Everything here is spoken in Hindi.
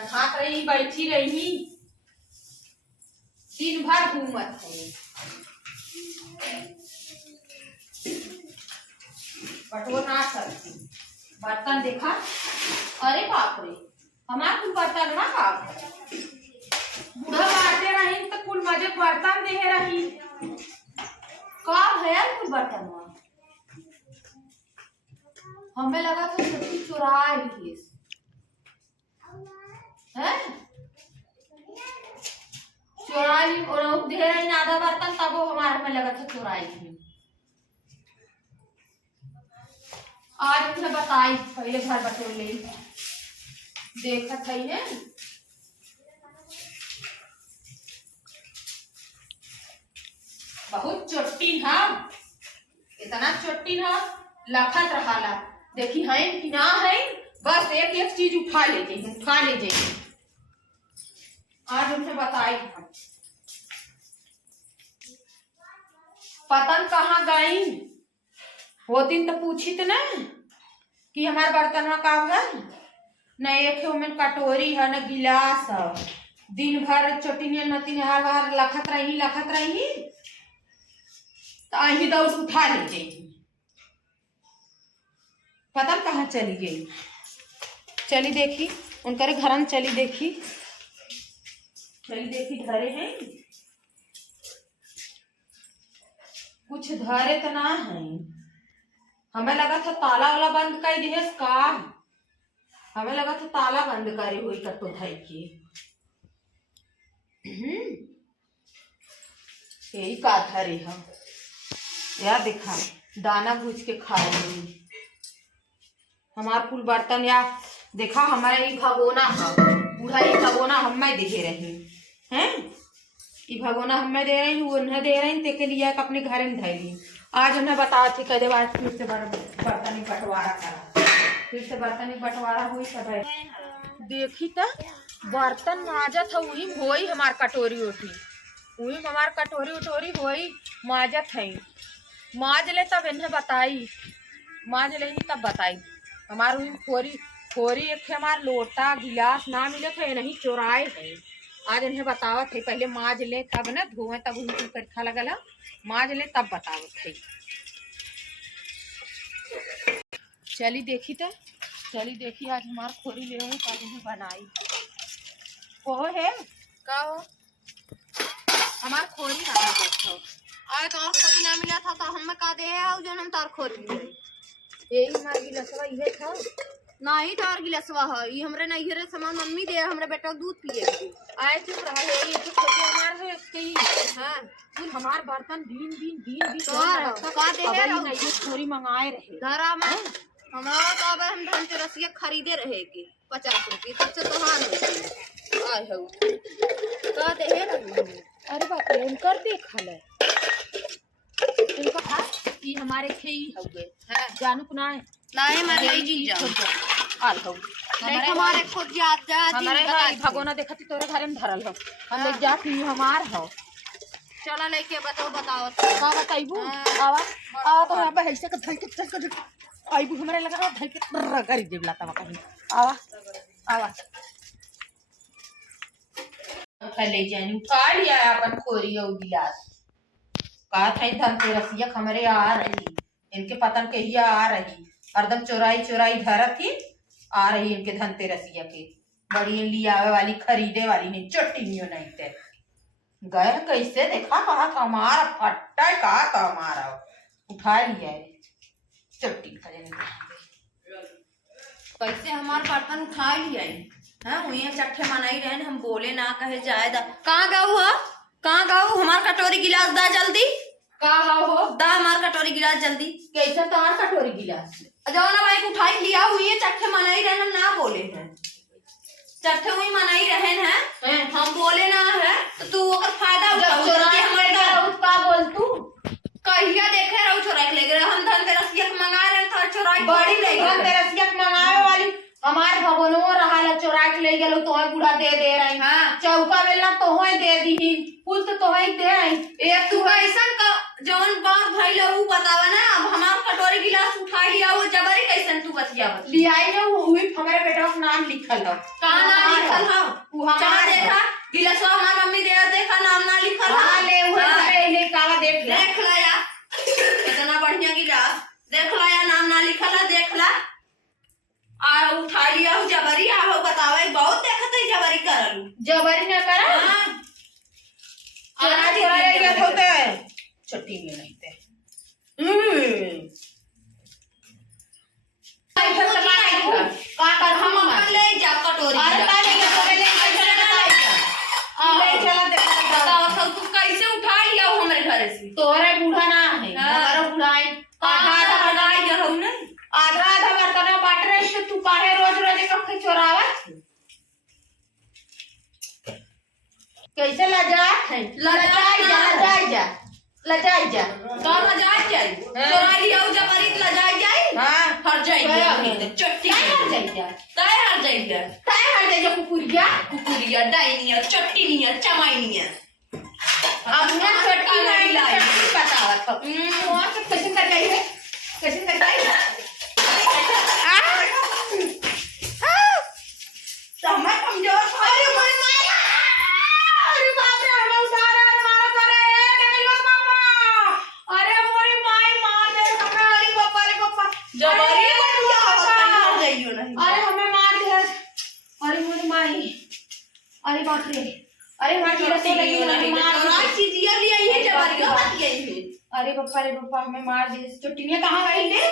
नहात रही बैठी रही दिन भर घूमत है। बटो ना सकती बर्तन देखा। अरे बाप रे हमार कुल बर्तन ना का बूढ़ा बाटे रही तो कुल मजे बर्तन दे रही का है कुल बर्तन हमें लगा था सच्ची चुरा ली है चुराई और दे रही आधा बर्तन तब वो हमारे में लगा था चुराई थी। आज उसने बताई पहले घर बटोले देखा था ये बहुत चोट्टी है इतना चोट्टी है लखत रहा देखी है कि ना है बस एक एक चीज उठा ले जाइए। आज उनसे बताई पतन कहाँ गई वो दिन तो पूछी तो ना कि हमारे बर्तन में का है न एक में कटोरी है न गिलास है दिन भर चोटी नती हर बार लखत रही तो अही दौड़ उठा ले जाइए। पता कहाँ चली गई चली देखी उनके घर में चली देखी धरे हैं कुछ धरे तो ना है। हमें लगा था ताला वाला बंद कर दिए का हमें लगा था ताला बंद करे हुई कटो धाई के यही का धरे हम या देखा दाना भूज के खा रही हमार कुल बर्तन या देखा हमारा ये भगोना है पूरा ये भगोना हमें दे रही हैं ये भगोना हमें दे रही उन्हें दे रही ते के लिए अपने घर में धैली। आज उन्हें बता थी कदे बाद फिर से बर्तन बंटवारा करा फिर से बर्तन बंटवारा हुई सब देखी तो बर्तन माजत है वही होई हमार कटोरी उठी वही हमार कटोरी उटोरी होई माजत है माज ले तब इन्हें बताई माज ले तब बताई हमार वही खोरी एक हमार लोटा गिलास ना मिले थे नहीं चोराए है। आज इन्हें बतावत है पहले माज ले तब ना धोए तब उनको कट्ठा लगल माज ले तब बतावत है। चली देखी आज हमार खोरी ले तब इन्हें बनाई वो है का हो हमार खोरी ना बैठो आए तो और खोरी ना मिला था तो हमें का दे है जो हम तार खोरी यही हमार गिलासवा ये था नहीं तार गिलासवा है ये हमरे नहीं रे सामान मम्मी दे हमरे बेटा दूध पिए आए चुप रहा है ये तो छोटे हमार है के हां कुल हमार बर्तन दिन तो का दे है नहीं छोरी मंगाए रहे धरा में हमारा तो अब हम धन से रसिया खरीदे रहे के 50 रुपए सबसे तोहार है आए हो का दे है अरे बाप रे उनकर देखा ले उनका ये हमारे खेई हो गए है जानू को ना लाए मारे जी जा आल हो हमारे खुद जात जा हमारे भगोना देखती तोरे घर में धरल हो हम देख जाती हमार हो चला लेके बताओ का बताइबू आवा तो यहां पे ऐसे के धल के आइबू हमरे लगा धल के करी देबला तब कहीं आवा ले जानी उठा लिया अपन खोरी और गिलास का था धनतेरसिया हमारे आ रही इनके पतन के ही आ रही हरदम चोराई धरत ही आ रही इनके धनतेरसिया के बड़ी लियावे वाली खरीदे वाली नहीं चट्टियों नहीं थे गए कैसे देखा कहा था हमारा फट्टा कहा था हमारा उठा लिया चट्टी कैसे हमारा बर्तन उठा लिया है वही चट्टे मनाई रहे हम बोले ना कहे जायदा कहाँ गाऊ हमार कटोरी गिलास दा जल्दी का हो दा हमार कटोरी गिलास जल्दी कैसे तुम्हार कटोरी गिलास जाओ ना भाई उठाई लिया हुई है चट्टे मनाई रहे ना बोले हैं चट्टे हुई मनाई रहे हैं हम बोले ना है तो तू अगर फायदा उठा बोल तू कहिया देखे रहो चोराई ले गए हम धनतेरसिया मंगा रहे था चोराई बड़ी ले धनतेरसिया मंगावे वाली हमार भगोनो रहा चोरा के ले गेलो तोहे बूढ़ा दे रही हां चौका बेलना तोहे दे दी फूल तो तोहे दे एक तू ऐसा का जवन बात भाई लो बतावा ना। अब हमार कटोरी गिलास उठा लिया वो जबरी कैसन तू बतियावत लियाई ना वो हुई हमारे बेटा का नाम लिखल है। कहाँ नाम लिखल है? वो हमारा देखा गिलासवा हमार मम्मी दे देखा नाम ना लिखल है। हां ले हुए ले काला देख ले देख ला या कितना बढ़िया गिलास देख ला या नाम ना लिखल है देख ला। आ उठा लिया हो जबरी आ हो बतावे बहुत देखत है जबरी करलू जबरी न करा। हां चोरा चोरा क्या होते है छुट्टी में नहीं थे का कर हम अपन ले जा कटोरी अरे का ले जा ले ले चला देखा बताओ तो तू कैसे उठा लिया हो हमारे घर से? तोरे बूढ़ा ना है हमारा बुढ़ाई आधा आधा बनाई जा हम नहीं आधा आधा बर्तन बांट रहे से तू काहे रोज रोज कखे चोरावत कैसे लजात है लजाई जा तो लजाई जाई चोरा लिया हो जबरी लजाई जाई हां हर जाई चट्टी हर जाई जा काय हर जाई कुकुरिया डाइनिया चट्टीनिया चमाइनिया अब ना चट्टी नहीं लाई बतावत वहां से कैसे कर गई है कैसे कर गई समय कमजोर अरे मोर माया अरे बाप रे हमें उतारा अरे मारा करे निकल पापा अरे मोरी माई मार दे हमें अरे पापा जबरी बनिया हर जाइयो नहीं अरे हमें मार दे अरे मोरी माई अरे बाप रे अरे मार के रसे लगी नहीं मार और चीजिया ले आई है जबरी बात गई है अरे पापा हमें मार दे चुट्टियां कहां गई ले